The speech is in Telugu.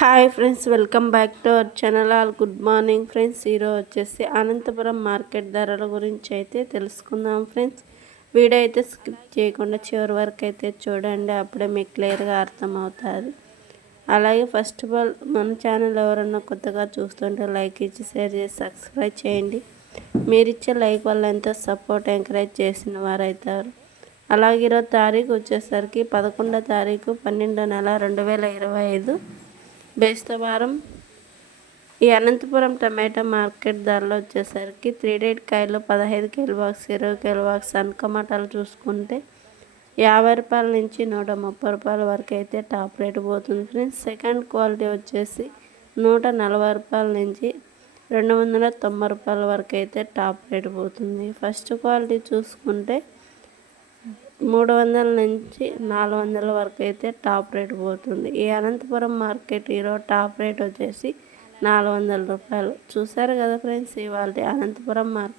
Hi friends welcome back to our channel. All good morning friends. ఈరోజు వచ్చేసి అనంతపురం మార్కెట్ ధరల గురించి అయితే తెలుసుకుందాం ఫ్రెండ్స్. వీడియో అయితే స్కిప్ చేయకుండా చివరి వరకు అయితే చూడండి అప్పుడే మీకు క్లియర్గా అర్థమవుతుంది. అలాగే ఫస్ట్ ఆఫ్ ఆల్ మన ఛానల్ ఎవరన్నా కొత్తగా చూస్తుంటే లైక్ ఇచ్చి షేర్ చేసి సబ్స్క్రైబ్ చేయండి. మీరు ఇచ్చే లైక్ వల్ల ఎంతో సపోర్ట్ ఎంకరేజ్ చేసిన వారు అలాగే ఈరోజు తారీఖు వచ్చేసరికి పదకొండో తారీఖు పన్నెండో నెల రెండు వేల ఇరవై ఐదు. బేస్తవారం ఈ అనంతపురం టమాటా మార్కెట్ ధరలు వచ్చేసరికి త్రీ డేట్ కాయలు పదహైదు కిలో బాక్స్ ఇరవై కిలో బాక్స్ సన్ చూసుకుంటే యాభై రూపాయల నుంచి నూట ముప్పై రూపాయల వరకు అయితే టాప్ రేట్ పోతుంది ఫ్రెండ్స్. సెకండ్ క్వాలిటీ వచ్చేసి నూట నలభై రూపాయల నుంచి రెండు వందల తొంభై రూపాయల వరకు అయితే టాప్ రేట్ పోతుంది. ఫస్ట్ క్వాలిటీ చూసుకుంటే మూడు వందల నుంచి నాలుగు వందల వరకు అయితే టాప్ రేట్ పోతుంది. ఈ అనంతపురం మార్కెట్ ఈరోజు టాప్ రేట్ వచ్చేసి నాలుగు వందల రూపాయలు. చూసారు కదా ఫ్రెండ్స్ ఇవాళ అనంతపురం మార్కెట్.